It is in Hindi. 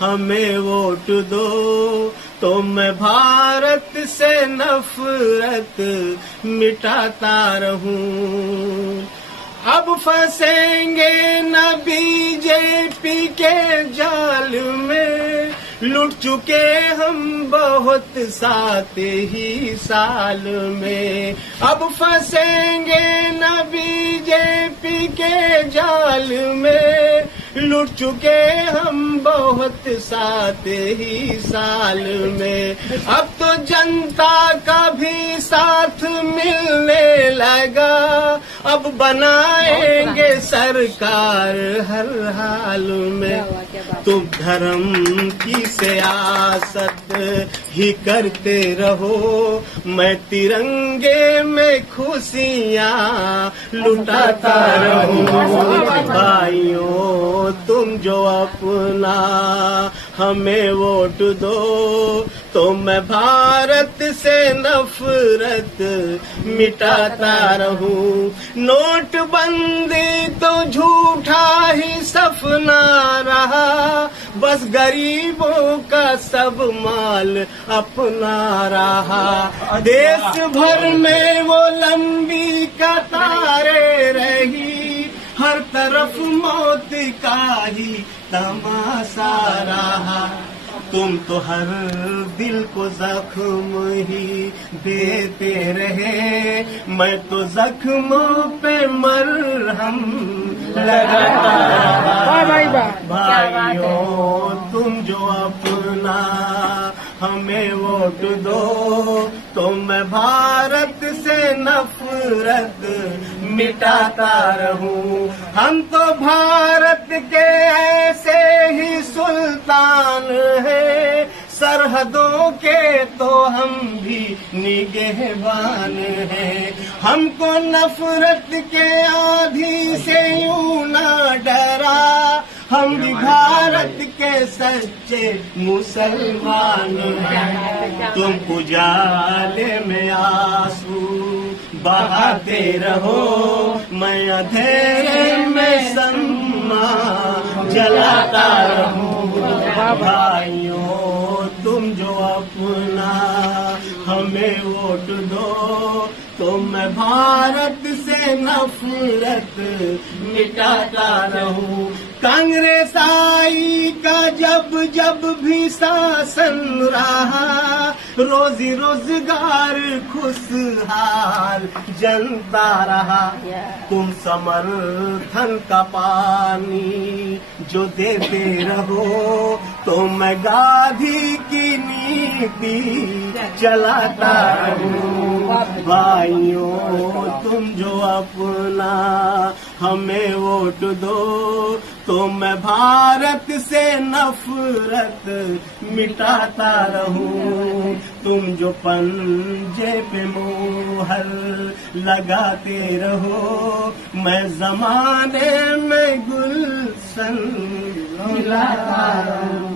हमें वोट दो तो मैं भारत से नफरत मिटाता रहूं। अब फंसेंगे न बीजेपी के जाल में, लुट चुके हम बहुत 7 ही साल में। अब फंसेंगे न बीजेपी के जाल में, लुट चुके हम बहुत 7 ही साल में। अब तो जनता का भी साथ मिलने लगा, अब बनाएंगे सरकार हर हाल में। तुम धर्म की सियासत ही करते रहो, मैं तिरंगे में खुशियाँ लुटाता रहूं। भाइयों तुम जो अपना हमें वोट दो तो मैं भारत से नफरत मिटाता रहूं। नोटबंदी तो झूठा ही सपना रहा, बस गरीबों का सब माल अपना रहा। देश भर में वो लंबी कतारें रही, हर तरफ मौत का ही तमाशा रहा। तुम तो हर दिल को जख्म ही देते रहे, मैं तो जख्मों पे मरहम लगाता रहा। भाइयों तुम जो अपना हमें वोट दो तो मैं भारत से नफरत मिटाता रहूं। हम तो भारत के ऐसे ही सुल्तान हैं, सरहदों के तो हम भी निगहबान हैं। हमको नफरत के आंधी से यूं ना डरा, हम भी भारत के सच्चे मुसलमान हैं। तुम उजाले में आंसू बहाते रहो, मैं अंधेरे में शम्मा जलाता रहूं। भाइयों तुम जो अपना हमें वोट दो तो मैं भारत से नफरत मिटाता रहूं। कांग्रेस आई का जब जब भी शासन रहा, रोजी रोजगार खुशहाल जनता रहा। तुम समर्थन का पानी जो देते रहो तो मैं गांधी की नीति चलाता रहूं। भाइयों तुम जो अपना हमें वोट दो तो मैं भारत से नफरत मिटाता रहूं। तुम जो पंजे पे मोहर लगाते रहो, मैं जमाने में गुलशन मिलाता रहूं।